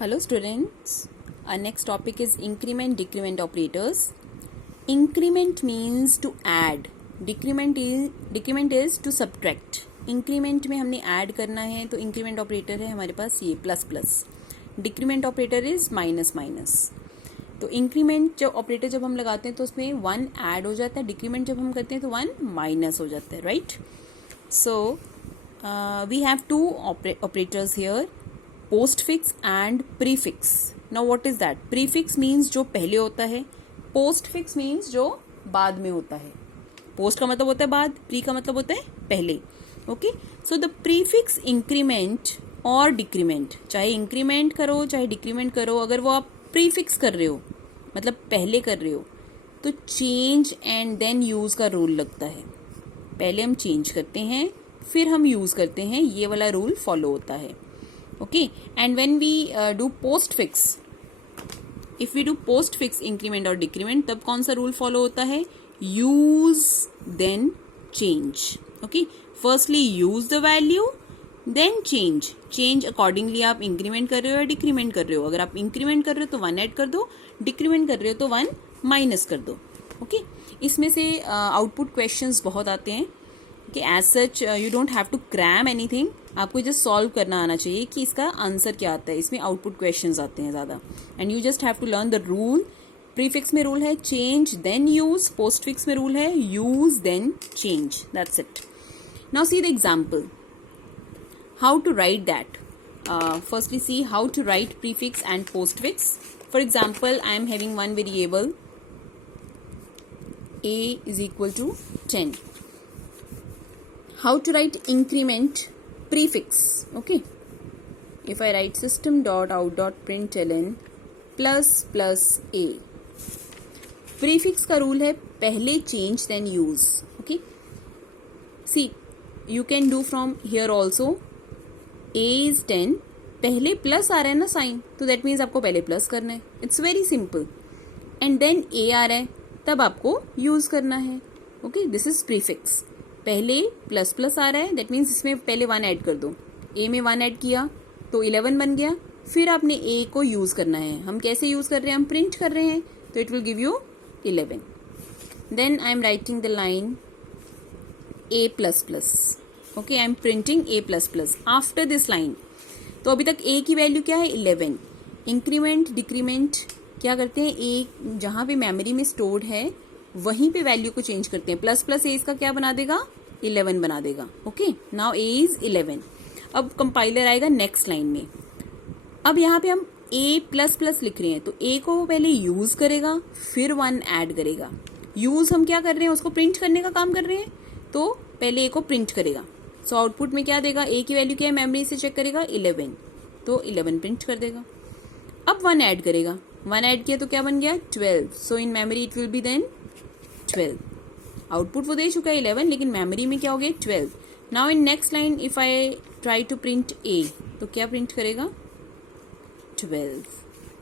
Hello students, our next topic is increment decrement operators. Increment means to add, decrement is to subtract. Increment में हमने add करना है तो increment operator है हमारे पास ये plus plus, decrement operator is minus minus. तो increment जब ऑपरेटर जब हम लगाते हैं तो उसमें वन ऐड हो जाता है, डिक्रीमेंट जब हम करते हैं तो वन माइनस हो जाता है, right. So we have two operators here, postfix and prefix. Now what is that? Prefix means जो पहले होता है, पोस्टफिक्स मीन्स जो बाद में होता है. पोस्ट का मतलब होता है बाद, प्री का मतलब होता है पहले. Okay, so the prefix increment और डिक्रीमेंट, चाहे इंक्रीमेंट करो चाहे डिक्रीमेंट करो, अगर वो आप प्रीफिक्स कर रहे हो मतलब पहले कर रहे हो तो चेंज एंड देन यूज का रूल लगता है. पहले हम चेंज करते हैं फिर हम यूज करते हैं, ये वाला रूल फॉलो होता है. Okay, and when we do postfix, if we do postfix increment और decrement, तब कौन सा रूल फॉलो होता है? use then change. Okay, firstly use the value then change accordingly. आप इंक्रीमेंट कर रहे हो या डिक्रीमेंट कर रहे हो. अगर आप इंक्रीमेंट कर रहे हो तो वन ऐड कर दो, डिक्रीमेंट कर रहे हो तो वन माइनस कर दो. ओके, इसमें से आउटपुट क्वेश्चंस बहुत आते हैं कि as such you don't have to cram anything, आपको जस्ट सॉल्व करना आना चाहिए कि इसका आंसर क्या आता है. इसमें आउटपुट क्वेश्चंस आते हैं ज़्यादा, and you just have to learn the rule. Prefix में रूल है चेंज देन यूज, पोस्टफिक्स में रूल है use then change. That's it. Now see the example, how to write that. Firstly see how to write prefix and postfix. For example, I am having one variable a is equal to 10. How to write increment prefix? Okay, if I write system.out.println plus a, prefix का rule है पहले change then use. Okay, see you can do from here also. a is 10, पहले plus आ रहा है ना sign, तो that means आपको पहले प्लस करना है. It's very simple. And then a आ रहा है तब आपको यूज करना है. Okay, this is prefix. पहले प्लस प्लस आ रहा है, दैट मीन्स इसमें पहले वन ऐड कर दो. ए में वन ऐड किया तो 11 बन गया. फिर आपने ए को यूज करना है. हम कैसे यूज कर रहे हैं? हम प्रिंट कर रहे हैं तो it will give you 11. Then I am writing the line A plus plus. Okay, I am printing A plus plus after this line. तो अभी तक ए की वैल्यू क्या है? 11. इंक्रीमेंट डिक्रीमेंट क्या करते हैं? ए जहां पे मेमोरी में स्टोर्ड है वहीं पे वैल्यू को चेंज करते हैं. प्लस प्लस ए इसका क्या बना देगा? 11 बना देगा. Okay, now A is 11. अब कंपाइलर आएगा नेक्स्ट लाइन में. अब यहाँ पे हम ए प्लस प्लस लिख रहे हैं तो ए को पहले यूज करेगा फिर वन ऐड करेगा. यूज हम क्या कर रहे हैं? उसको प्रिंट करने का काम कर रहे हैं, तो पहले ए को प्रिंट करेगा. सो आउटपुट में क्या देगा? ए की वैल्यू क्या है? मेमोरी से चेक करेगा 11, तो 11 प्रिंट कर देगा. अब वन ऐड करेगा, वन ऐड किया तो क्या बन गया? 12. So in memory it will be then 12. Output वो दे चुका है 11, लेकिन मेमोरी में क्या हो गया? 12. Now in next line if I try to print a, तो क्या प्रिंट करेगा? 12.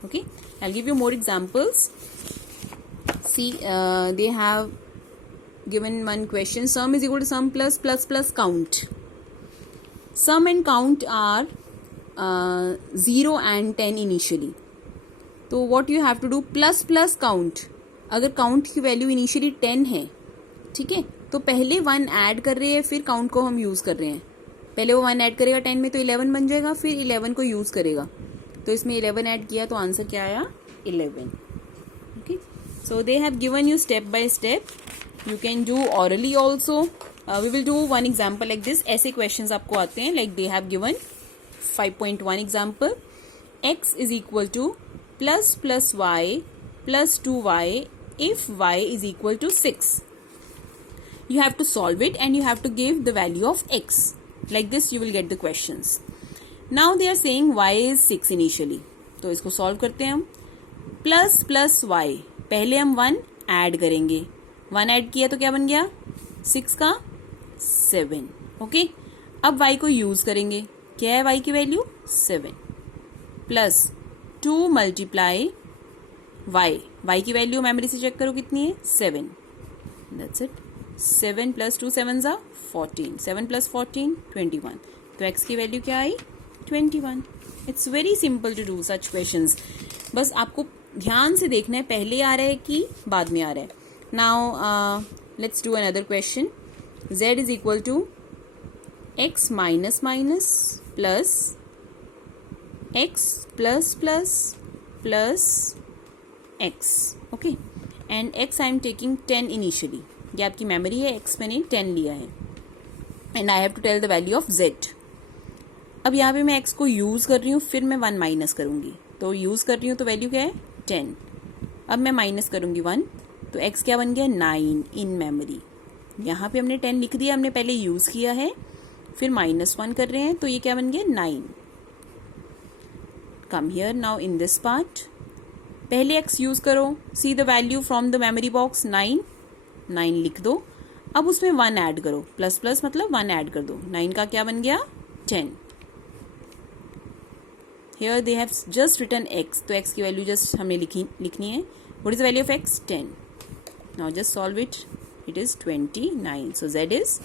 Okay, I give you more examples. See they have given one question, sum is equal to sum plus plus plus count. Sum and count are 0 and 10 initially. तो what you have to do? Plus plus count. अगर count की value initially 10 है, ठीक है, तो पहले one add कर रहे हैं फिर काउंट को हम यूज कर रहे हैं. पहले वो वन ऐड करेगा 10 में तो 11 बन जाएगा, फिर 11 को यूज करेगा तो इसमें 11 ऐड किया तो आंसर क्या आया? 11. Okay, so they have given you step by step. You can do orally also. We will do one example like this. ऐसे क्वेश्चन आपको आते हैं, like they have given 5.1 example. x is equal to plus plus y plus 2y if y is equal to 6. You have to solve it and you have to give the value of x. Like this you will get the questions. Now they are saying y is 6 initially. तो इसको solve करते हैं हम. plus plus y, पहले हम 1 add करेंगे. 1 add किया तो क्या बन गया? 6 का 7. ओके, अब y को यूज करेंगे. क्या है y की वैल्यू? 7. प्लस 2 मल्टीप्लाई y की वैल्यू मेमोरी से चेक करो कितनी है? 7. That's it. 7 प्लस 2 7 14. 7 प्लस 14 21. तो x की वैल्यू क्या आई? 21. It's very simple to do such questions. बस आपको ध्यान से देखना है पहले आ रहा है कि बाद में आ रहा है. Now let's do another question. z is equal to x minus minus plus x plus plus plus x. Okay, and x I am taking 10 initially. ये आपकी मेमोरी है, x मैंने 10 लिया है. And I have to tell the value of z. अब यहाँ पे मैं x को यूज कर रही हूँ, फिर मैं 1 माइनस करूंगी. तो यूज कर रही हूँ तो वैल्यू क्या है 10. अब मैं माइनस करूंगी 1, तो x क्या बन गया 9 इन मेमोरी. यहाँ पे हमने 10 लिख दिया, हमने पहले यूज किया है, फिर -1 कर रहे हैं, तो ये क्या बन गया 9. Come here now in this part. पहले x यूज करो, see the value from the memory box 9 लिख दो. अब उसमें 1 ऐड करो, प्लस प्लस मतलब 1 ऐड कर दो. 9 का क्या बन गया 10. Here they have just written x, तो x की वैल्यू जस्ट हमें लिखनी है. What is the value of x? 10. Now just solve it. It is 29. So z is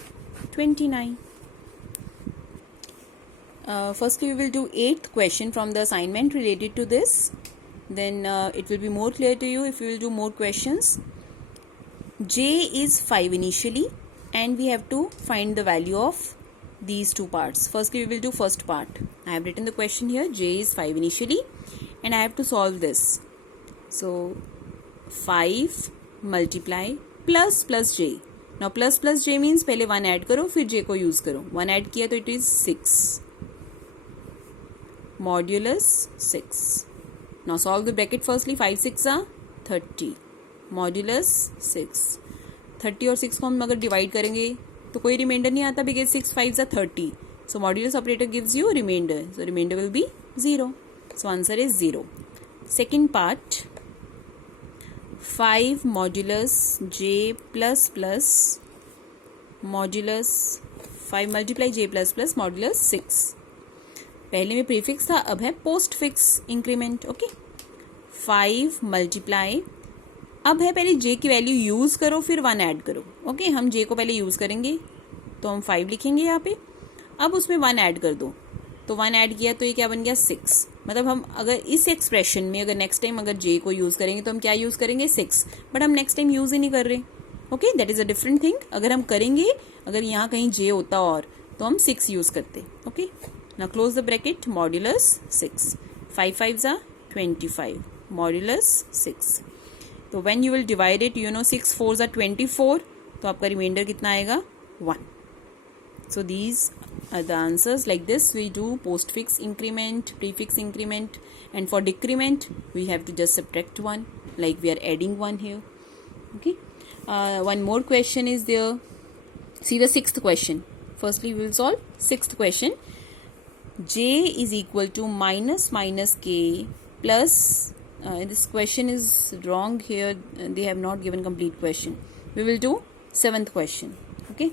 29. Firstly, we will do 8th question from the assignment related to this. Then it will be more clear to you if we will do more questions. J is 5 initially, and we have to find the value of these two parts. Firstly, we will do first part. I have written the question here. J is 5 initially, and I have to solve this. So 5 multiply plus plus j. Now plus plus j means पहले 1 add करो, फिर j को use करो. 1 add किया तो it is 6. Modulus 6. Now solve the bracket firstly. 5 6 are 30. Modulus 6. 30 और 6 को हम अगर डिवाइड करेंगे तो कोई रिमाइंडर नहीं आता, because 6 5 are 30. So modulus operator gives you remainder. So remainder will be 0. So answer is 0. Second part, 5 modulus j plus plus modulus 5 multiply j plus plus modulus 6. पहले में प्रीफिक्स था, अब है post fix increment. Okay, 5 multiply, अब है पहले j की value use करो, फिर 1 ऐड करो. ओके, हम j को पहले यूज करेंगे तो हम 5 लिखेंगे यहाँ पे. अब उसमें 1 ऐड कर दो, तो 1 ऐड किया तो ये क्या बन गया 6. मतलब हम अगर इस एक्सप्रेशन में अगर नेक्स्ट टाइम अगर j को यूज करेंगे तो हम क्या यूज करेंगे 6. बट हम नेक्स्ट टाइम यूज ही नहीं कर रहे. Okay, that is a different thing. अगर हम करेंगे, अगर यहाँ कहीं j होता और तो हम 6 यूज करते. Okay, now close the bracket. Modulus 6. 5 5s are 25. Modulus 6. तो when you will divide it, you know 6 4s are 24, तो आपका रिमाइंडर कितना आएगा 1. So these are the answers. Like this we do postfix increment, prefix increment, and for decrement we have to just subtract 1, like we are adding 1 here. Okay, one more question is there. See the 6th question. Firstly we will solve 6th question. J is equal to minus minus k plus this question is wrong here, they have not given complete question. We will do 7th question. Okay,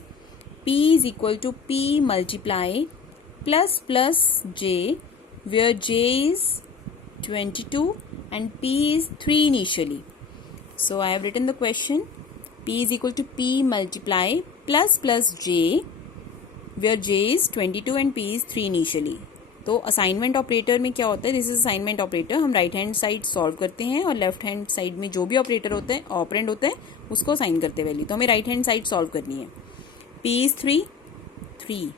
P is equal to P multiply plus plus J, where J is 22 and P is 3 initially. So I have written the question. P is equal to P multiply plus plus J, where J is 22 and P is 3 initially. तो assignment operator में क्या होता है, this is assignment operator. हम right hand side solve करते हैं और left hand side में जो भी ऑपरेटर होता है, ऑपरेंड होता है, उसको असाइन करते हैं वैल्यू. तो हमें राइट हैंड साइड सॉल्व करनी है. P is 3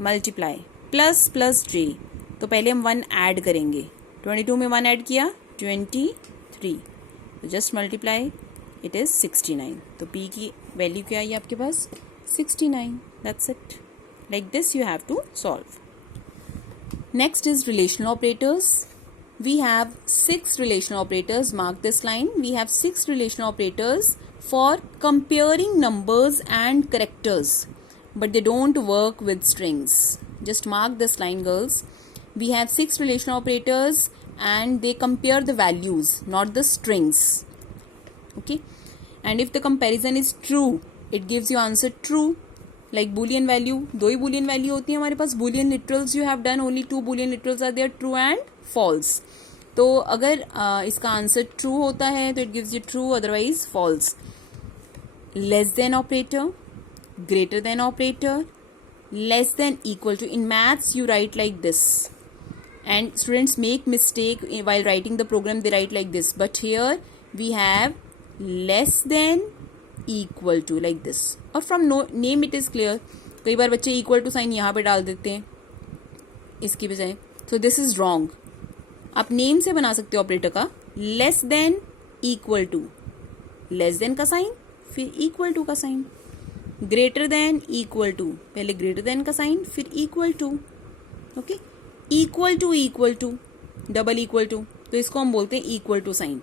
multiply plus plus j, तो पहले हम 1 ऐड करेंगे. 22 में 1 ऐड किया 23, तो जस्ट मल्टीप्लाई, इट इज 69. तो P की वैल्यू क्या आई आपके पास 69. That's it. Like this you have to solve. Next is relational operators. We have 6 relational operators. Mark this line. We have 6 relational operators for comparing numbers and characters, but they don't work with strings. Just mark this line, girls. We have 6 relational operators and they compare the values, not the strings. Okay, and if the comparison is true, it gives you answer true. Like boolean value, 2 he boolean value होती है हमारे पास. boolean literals you have done, only 2 boolean literals are there, true and false. तो अगर इसका answer true होता है तो it gives you true, otherwise false. Less than operator, greater than operator, less than equal to. In maths you write like this, and students make mistake while writing the program. They write like this, but here we have less than equal to like this. और from name it is clear. कई बार बच्चे equal to sign यहाँ पे डाल देते हैं इसकी बजाय, so this is wrong. आप नेम से बना सकते हो ऑपरेटर का. Less than equal to, less than का साइन फिर इक्वल टू का sign. Greater than equal to, पहले ग्रेटर देन का साइन फिर equal to. Okay, equal to, double equal to, तो इसको हम बोलते हैं इक्वल टू साइन.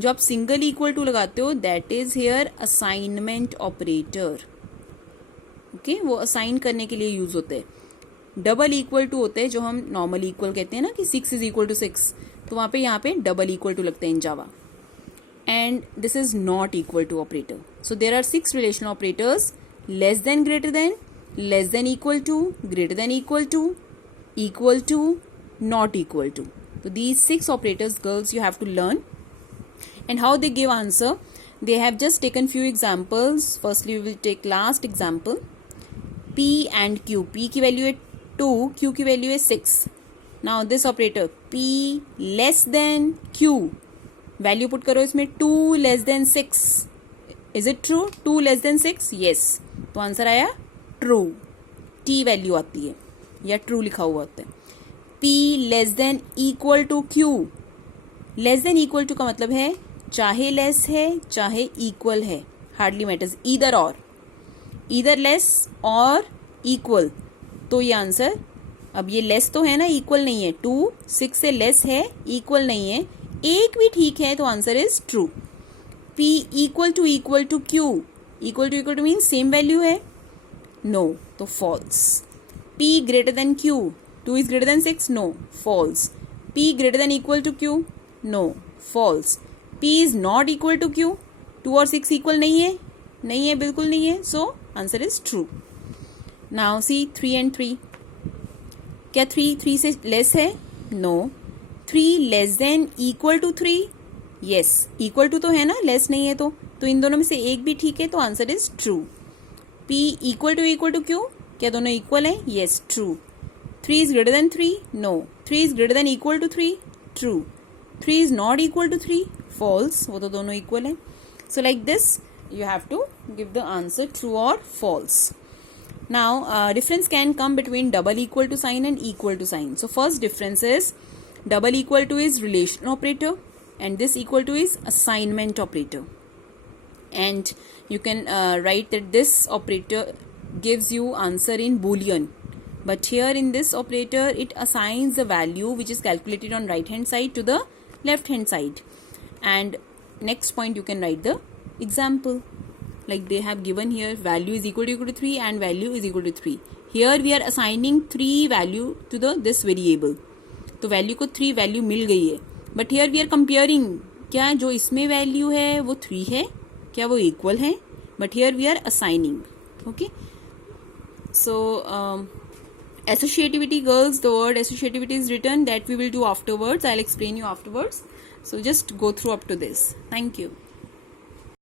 जो आप सिंगल इक्वल टू लगाते हो that is here assignment operator. Okay, वो असाइन करने के लिए यूज होते हैं. डबल इक्वल टू होते हैं जो हम नॉर्मल इक्वल कहते हैं ना, कि 6 इज इक्वल टू 6, तो वहां पे यहाँ पे डबल इक्वल टू लगते हैं in Java. And this is not equal to operator. So there are 6 relational operators: less than, greater than, less than equal to, greater than equal to, not equal to. So these 6 operators, girls, you have to learn. And how they give answer, they have just taken few examples. Firstly we will take last example. P and Q. P की value है 2, Q की value है 6. Now this operator P less than Q, value put करो इसमें 2 less than 6. Is it true? 2 less than 6? Yes. तो answer आया true. T value आती है या ट्रू लिखा हुआ होता है. P less than equal to Q. Less than equal to का मतलब है चाहे लेस है चाहे इक्वल है, hardly matters, either or, either less or equal. तो ये आंसर, अब ये लेस तो है ना, इक्वल नहीं है. 2 6 से लेस है, इक्वल नहीं है, एक भी ठीक है, तो answer is true. P equal to Q. Equal to mean same value है, नो, तो false. P greater than Q. 2 is greater than 6? No. False. P greater than equal to Q? No. False. P is not equal to Q. 2 और 6 equal नहीं है? नहीं है, बिल्कुल नहीं है. So, answer is true. Now see 3 and 3. क्या 3 से less है? No. 3 less than equal to 3? Yes. Equal to तो है ना, less नहीं है तो इन दोनों में से एक भी ठीक है, तो answer is true. P equal to Q? क्या दोनों इक्वल है? Yes, true. 3 is greater than 3? No. 3 is greater than equal to 3? True. 3 is not equal to 3? False. वो तो दोनों इक्वल है. So like this you have to give the answer true और false. Now difference can come between double equal to sign and equal to sign. So first difference is double equal to is relation operator and this equal to is assignment operator. And you can write that this operator gives you answer in Boolean, but here in this operator it assigns the value which is calculated on right hand side to the left hand side. And next point you can write the example like they have given here, value is equal to 3 and value is equal to 3. Here we are assigning 3 value to this variable, तो value को 3 value मिल गई है, but here we are comparing, क्या जो इसमें value है वो 3 है, क्या वो equal है, but here we are assigning. Okay. So associativity, girls, the word associativity is written, that we will do afterwards. I'll explain you afterwards. So just go through up to this. Thank you.